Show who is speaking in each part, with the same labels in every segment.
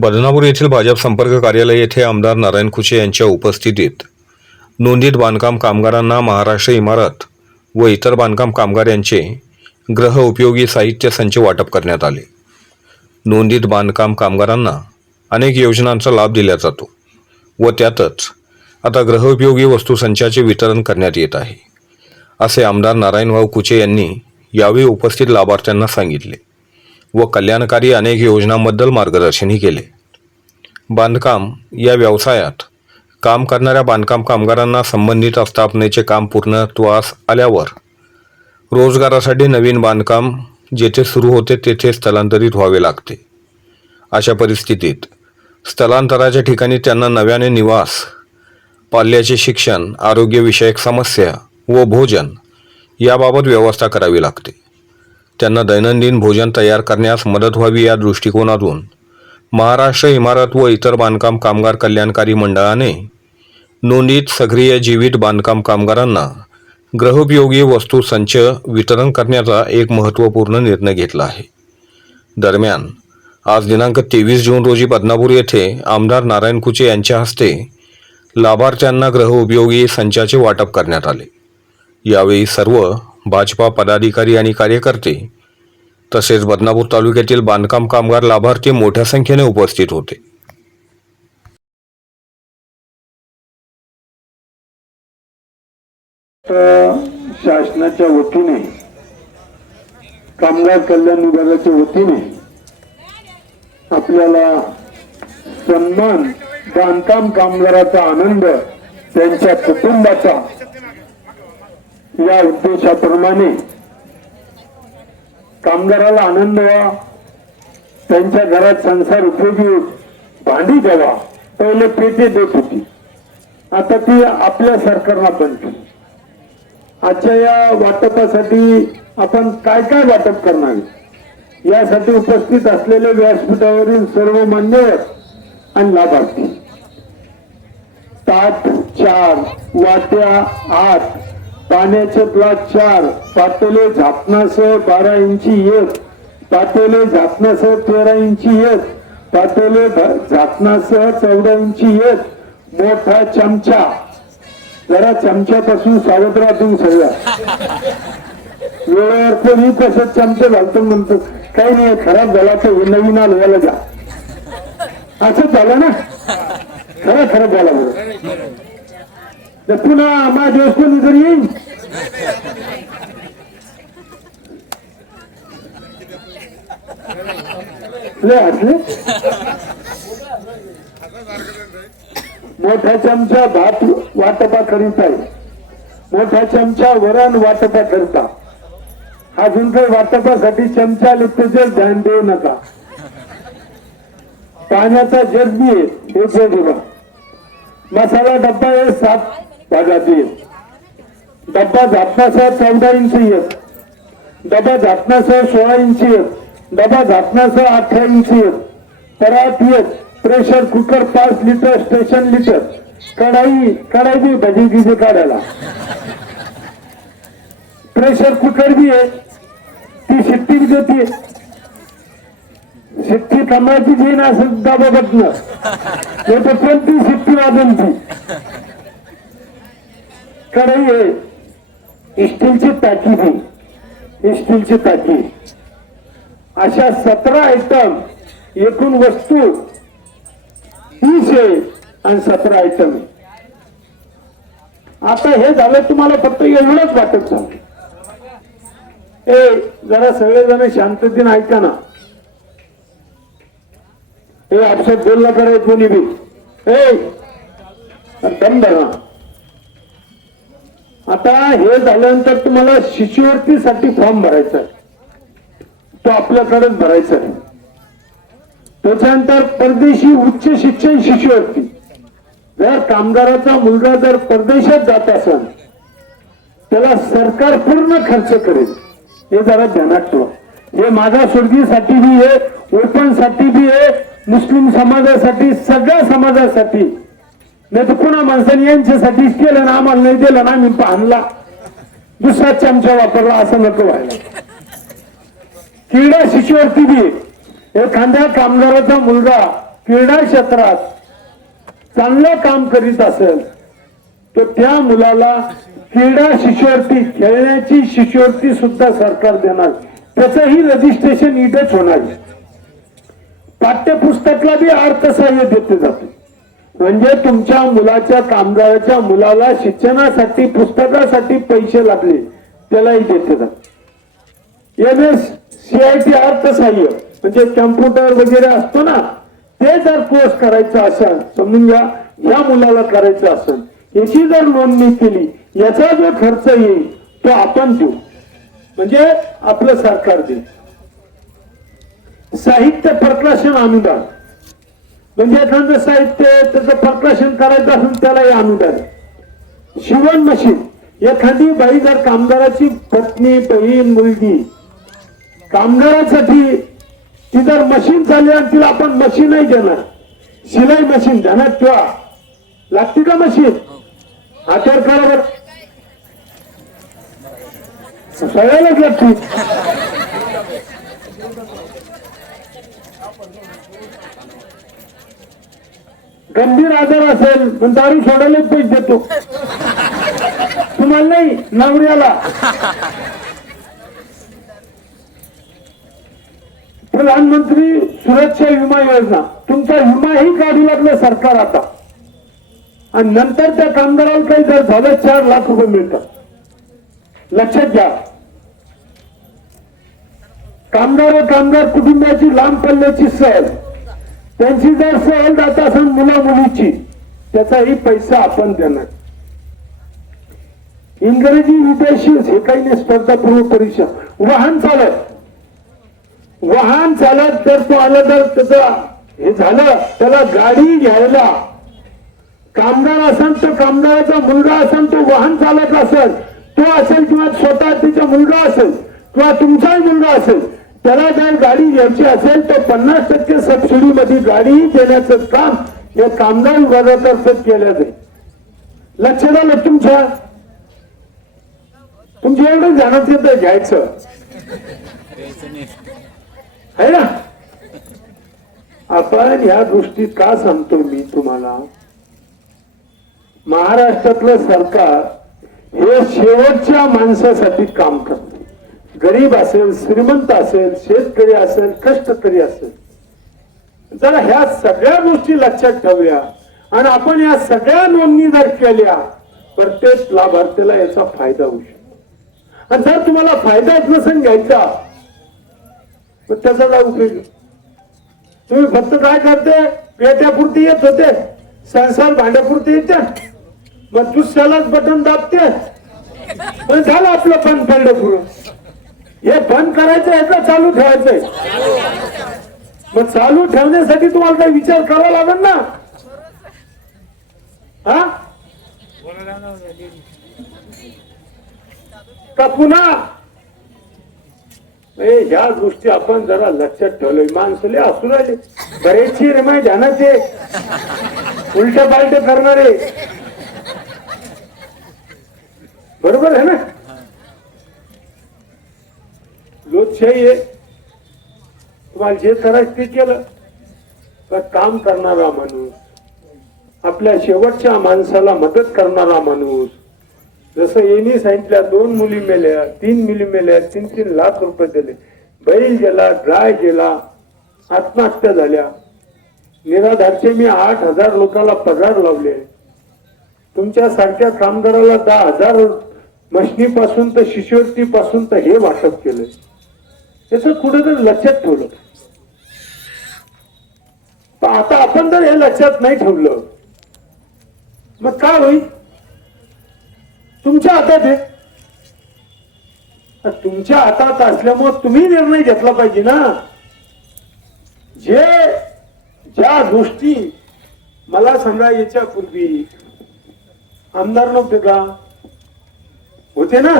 Speaker 1: बदनापूर येथील भाजप संपर्क कार्यालय येथे आमदार नारायण खुचे यांच्या उपस्थितीत नोंदीत बांधकाम कामगारांना महाराष्ट्र इमारत व इतर बांधकाम कामगार यांचे ग्रह उपयोगी साहित्य संच वाटप करण्यात आले. नोंदीत बांधकाम कामगारांना अनेक योजनांचा लाभ दिला जातो व त्यातच आता ग्रहउपयोगी वस्तू संचाचे वितरण करण्यात येत आहे असे आमदार नारायणभाऊ कुचे यांनी यावेळी उपस्थित लाभार्थ्यांना सांगितले. व कल्याणकारी अनेक योजनांबद्दल मार्गदर्शनही केले. बांधकाम या व्यवसायात काम करणाऱ्या बांधकाम कामगारांना संबंधित आस्थापनेचे काम पूर्णत्वास आल्यावर रोजगारासाठी नवीन बांधकाम जेथे सुरू होते तेथे स्थलांतरित व्हावे लागते. अशा परिस्थितीत स्थलांतराच्या ठिकाणी त्यांना नव्याने निवास पाल्याचे शिक्षण आरोग्यविषयक समस्या व भोजन याबाबत व्यवस्था करावी लागते. त्यांना दैनंदिन भोजन तयार करण्यास मदत व्हावी या दृष्टिकोनातून महाराष्ट्र इमारत व इतर बांधकाम कामगार कल्याणकारी मंडळाने नोंदीत सक्रिय जीवित बांधकाम कामगारांना ग्रहोपयोगी वस्तू संच वितरण करण्याचा एक महत्त्वपूर्ण निर्णय घेतला आहे. दरम्यान आज दिनांक तेवीस जून रोजी बदनापूर येथे आमदार नारायण कुचे यांच्या हस्ते लाभार्थ्यांना ग्रहउपयोगी संचाचे वाटप करण्यात आले. यावेळी सर्व भाजपा पदाधिकारी आणि कार्यकर्ते तसेच बदनापूर तालुक्यातील बांधकाम कामगार लाभार्थी मोठ्या संख्येने उपस्थित होते.
Speaker 2: शासनाच्या वतीने कामगार कल्याण विभागाच्या वतीने आपल्याला सन्मान बांधकाम कामगाराचा आनंद त्यांच्या कुटुंबाचा या उद्देशाप्रमाणे कामगाराला आनंद व्हा त्यांच्या घरात संसार उपयोगी भांडी द्यावा. पहिले पेटे देत होती. आता ती आपल्या सरकारला बनते आजच्या या वाटपासाठी आपण काय काय वाटप करणार? यासाठी उपस्थित असलेले व्यासपीठावरील सर्व मान्यवर आणि लाभार्थी. ताट चार वाट्या आठ पाण्याचे प्लॉट चार पातेले झापणासह बारा इंची एक पातेले झापणासह तेरा इंची एक पातेले झापणासह चौदा इंची एक मोठा चमचा. जरा चमच्यापासून सावध राहा तुम्ही सगळ्या. वेळेवर कोणी कसं चमचे घालतो म्हणतो. काही नाही खराब झाला तर नवीन हलवायला जा. असं झालं ना? खरं खराब झाला बरं. तर पुन्हा माझ्या दिवस कोणी जर येईल लय मोठा चमचा भात वाटपा करीत आहे. मोठा चमचा वरण वाटपा करता. अजून काही वाटपासाठी चमचा लिप्तचे ध्यान देऊ नका. पाण्याचा जग बी आहे हे मसाला डब्बा आहे सात त्या येईल डब्बा झापणासह चौदा इंची एक. डबा झापणासह सोळा इंची एक. डबा झापणासह अठरा इंची एक. परात एक प्रेशर कुकर पाच लिटर स्टेशन लिटर. कढाई कढाई बी भजी गिजे काढायला. प्रेशर कुकर बी आहे. ती शिट्टी बी देते. शिट्टी कमळाची घेईन असं डबा बघणं ते तर कोणती शिट्टी वाजून ती? कारण हे स्टीलची टाकी बी स्टीलची टाकी अशा सतरा आयटम एकूण वस्तू तीस आहे आणि सतरा आयटम आता हे झालं तुम्हाला फक्त एवढंच वाटत झालं ए जरा सगळेजण शांततेने ऐका ना. ए आपसात बोलला करायचं कोणी बी. ए दम धरा आता हे झाल्यानंतर तुम्हाला शिष्यवृत्तीसाठी फॉर्म भरायचा आहे. तो आपल्याकडेच भरायचा आहे. त्याच्यानंतर परदेशी उच्च शिक्षण शिष्यवृत्ती. जर कामगाराचा मुलगा जर परदेशात जात असेल त्याला सरकार पूर्ण खर्च करेल. हे जरा ध्यानात ठेवा. हे माझ्या सुडगीसाठी बी आहे ओपनसाठी बी आहे मुस्लिम समाजासाठी सगळ्या समाजासाठी नाही तर पुन्हा माणसाने यांच्यासाठी केलं ना आम्हाला नाही दिलं ना आम्ही आणला दुसरा चमचा वापरला असं नको व्हायला. क्रीडा शिष्यवृत्ती बी एखाद्या कामगाराचा मुलगा क्रीडा क्षेत्रात चांगलं काम करीत असेल तर त्या मुलाला क्रीडा शिष्यवृत्ती खेळण्याची शिष्यवृत्ती सुद्धा सरकार देणार. त्याचंही रजिस्ट्रेशन इथेच होणार पाठ्यपुस्तकला बी अर्थसहाय्य देते जाते. म्हणजे तुमच्या मुलाच्या कामगाराच्या मुलाला शिक्षणासाठी पुस्तकासाठी पैसे लागले त्यालाही देते M S C I T अर्थसहाय्य म्हणजे कम्प्युटर वगैरे असतो ना ते जर कोर्स करायचा असेल समजून घ्या या मुलाला करायचं असेल याची जर नोंदणी केली याचा जो खर्च येईल तो आपण देऊ. म्हणजे आपलं सरकार देईल. साहित्य प्रकाशन अनुदान म्हणजे एखादं साहित्य त्याचं प्रकाशन करायचं असून त्यालाही अनुदान शिवण मशीन. एखादी बाई जर कामगाराची पत्नी बहीण मुलगी कामगारासाठी ती जर मशीन चालली आणि तिला आपण मशीनही देणार. शिलाई मशीन देणार किंवा लागते का मशीन? आचार करा बरं. सगळ्यालाच लागते. गंभीर आजार असेल पण दारू सोडायला पैसे देतो. तुम्हाला नाही नवऱ्याला. प्रधानमंत्री सुरक्षा विमा योजना. तुमचा विमाही काढू लागला सरकार आता. आणि नंतर त्या कामगाराला काही जर झालं चार लाख रुपये मिळतात. लक्षात घ्या. कामगार व कामगार कुटुंबाची लांब पल्ल्याची सहल. त्यांची जर सहल जात असेल मुला मुलीची त्याचाही पैसा आपण देणार. इंग्रजी विदेशी हे काही नाही स्पर्धापूर्व परीक्षा. वाहन चालक. वाहन चालक जर तो आला तर त्याचा हे झालं त्याला गाडी घ्यायला. कामगार असेल तर कामगाराचा मुलगा असेल तो वाहन चालक असेल. तो असेल किंवा स्वतः तिचा मुलगा असेल किंवा तुमचाही मुलगा असेल त्याला जर गाडी घ्यायची असेल तर पन्नास टक्के सबसिडी मध्ये गाडी देण्याचं काम या कामगार विभागातर्फे केलं जाईल. लक्षात आलं तुमच्या. तुमच्या एवढं जाणत येतं घ्यायचं. आहे ना? आपण ह्या गोष्टीत का सांगतो मी तुम्हाला? महाराष्ट्रातलं सरकार हे शेवटच्या माणसासाठी काम करत. गरीब असेल श्रीमंत असेल शेतकरी असेल कष्टकरी असेल. जर ह्या सगळ्या गोष्टी लक्षात ठेवल्या आणि आपण या सगळ्या नोंदणी जर केल्या प्रत्येक लाभार्थीला याचा फायदा होऊ शकतो. आणि जर तुम्हाला फायदाच नसेल घ्यायचा तर त्याचा काय उपयोग? तुम्ही फक्त काय करते? पेट्यापुरती येत होते. संसार भांड्यापुरती येते मग दुसऱ्यालाच बटन दाबते. पण झालं आपलं पण पडलं पुरं हे बंद करायचं ह्याचा चालू ठेवायचंय. मग चालू ठेवण्यासाठी तुम्हाला काही विचार करावा लागेल ना? हा? का पुन्हा? ह्या गोष्टी आपण जरा लक्षात ठेवलोय. माणसले असू राहिले. बरेचशी रे माय ध्यानाचे उलट पालट करणारे. बरोबर आहे ना? लोकशाही आहे. तुम्हाला जे करायचं ते केलं. पण काम करणारा माणूस आपल्या शेवटच्या माणसाला मदत करणारा माणूस जसं यांनी सांगितल्या दोन मुली मेल्या तीन मुली मेल्या तीन तीन लाख रुपये दिले. बैल गेला ड्राय गेला आत्महत्या झाल्या. निराधारचे मी आठ हजार लोकांना पगार लावले. तुमच्या सारख्या कामगाराला दहा हजार मशनीपासून तर शिष्यवृत्तीपासून तर हे वाटप केलंय. त्याच कुठेतरी लक्षात ठेवलं. पण आता आपण जर हे लक्षात नाही ठेवलं मग काय होईल? तुमच्या हातात आहे. तुमच्या हातात असल्यामुळे तुम्ही निर्णय घेतला पाहिजे ना. जे ज्या गोष्टी मला सांगा याच्यापूर्वी आमदार नव्हते का? होते ना?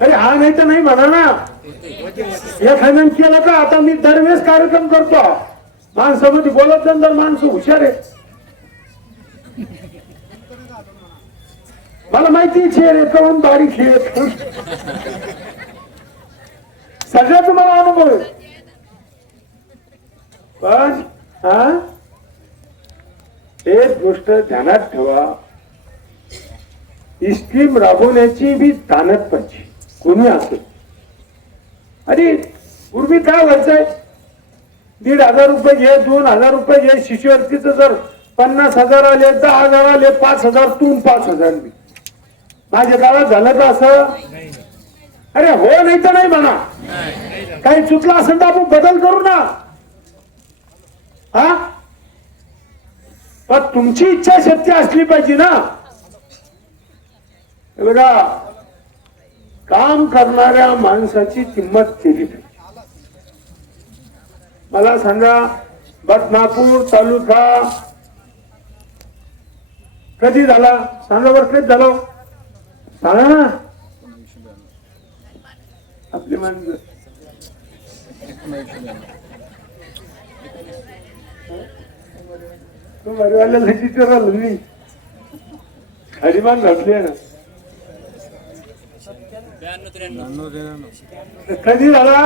Speaker 2: अरे हा नाही तर नाही म्हणा ना एखाद्यानं केलं का? आता मी दरवेळेस कार्यक्रम करतो. माणसामध्ये बोलत नंतर माणसं हुशार आहे मला माहिती चेहरे करून बारीक सगळ्या तुम्हाला अनुभव आहे. पण हा? एक गोष्ट ध्यानात ठेवा. स्कीम राबवण्याची बी तानत पाहिजे. कोणी असेल? आणि पूर्वी काय व्हायचंय? दीड हजार रुपये घे दोन हजार रुपये घे शिष्यवृत्तीचं जर पन्नास हजार आले दहा हजार आले पाच हजार तून पाच हजार मी. माझ्या गावात झालं का असं? अरे हो नाही तर नाही म्हणा. काही चुकलं असेल तर आपण बदल करू ना. हा? पण तुमची इच्छाशक्ती असली पाहिजे ना. बघा काम करणाऱ्या माणसाची किंमत केली मला सांगा बदनापूर तालुका कधी झाला? सांगा बरं कधी झालो हो? सांगा ना. आपली माणसं. तू मरीवाल्याला टीचर आलो मी हरिमान घातली आहे ना. कधी झाला?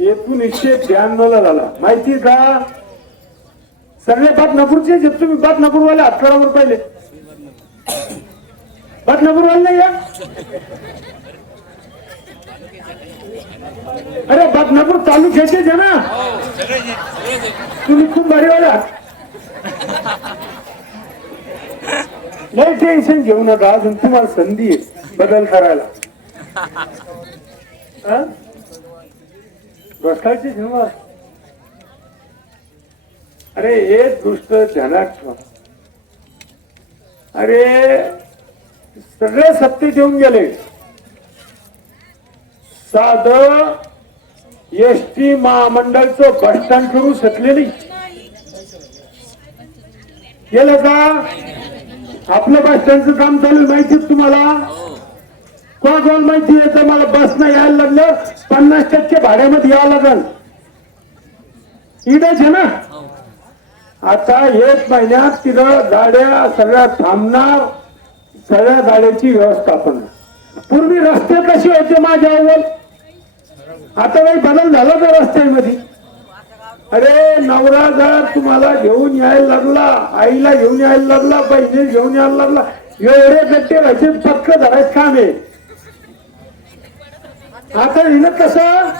Speaker 2: एकोणीसशे ब्याण्णव ला झाला. माहिती का? सगळे बातनापूरचे जे तुम्ही बातनापूरवाले हातकरावर पाहिले. बातनापूरवाले नाही या अरे बातनापूर तालुक्याचे जे ना? तुम्ही खूप भारीवाले आहात. नाही टेन्शन घेऊ नका अजून तुम्हाला संधी आहे. बदल करायला. बसायची जेव्हा अरे एक गोष्ट ध्यानात ठेवा अरे सगळे सत्य येऊन गेले. साध एस टी महामंडळचं बस स्टँड करू शकले नाही. केलं का? आपलं बस स्टँडचं काम चालू माहितीच माहिती तुम्हाला? कोण कोण माहिती आहे तर मला बस यायला लागलं? पन्नास टक्के भाड्यामध्ये यावं लागल. इडच आहे ना? आता एक महिन्यात तिथं गाड्या सगळ्या थांबणार सगळ्या गाड्याची व्यवस्थापन पूर्वी रस्ते कसे होते माझ्या अव्वल आता काही बदल झाला का रस्त्यामध्ये? अरे नवरा जर तुम्हाला घेऊन यायला लागला आईला घेऊन यायला लागला बहिणी घेऊन यायला लागला एवढे गट्टे व्हायचे पक्क धरायचं काम. आहे आता हिनं कसं?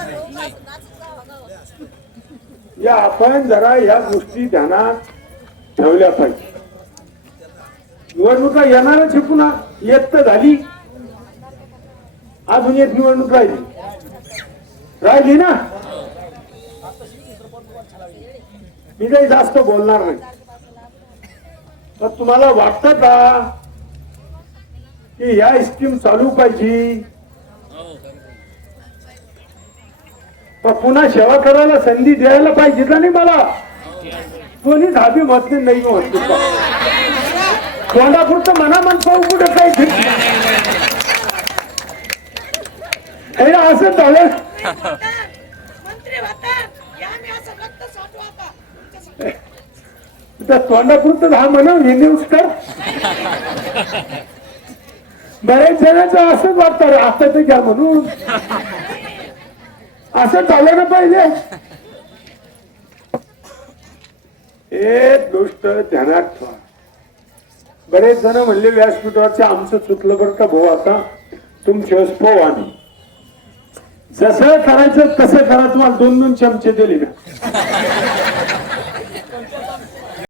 Speaker 2: या आपण जरा या गोष्टी ध्यानात ठेवल्या पाहिजे. निवडणुका येणारच आहे पुन्हा येत तर झाली. अजून एक निवडणूक राहिली. राहिली ना? मी काही जास्त बोलणार नाही. पण तुम्हाला वाटतं का की या स्कीम चालू पाहिजे? पण पुन्हा सेवा करायला संधी द्यायला पाहिजे का नाही मला. कोणी धाबी म्हटले नाही म्हणतो तोंडापुरतं मना मन पाहू कुठं काही असं झालं. तर तोंडापुरतं हा म्हणा हे न्यूज कर. बऱ्याच जणांचं असंच वाटतं रे, आता ते घ्या म्हणून. असं झालं ना पाहिजे. एक गोष्ट ध्यानात ठेवा. बरेच जण म्हणले व्यासपीठावरचे आमचं चुकलं बरं का भाऊ आता? तुमचे पाहू आम्ही जसं करायचं तसं करा तुम्हाला दोन दोन चमचे दिले ना.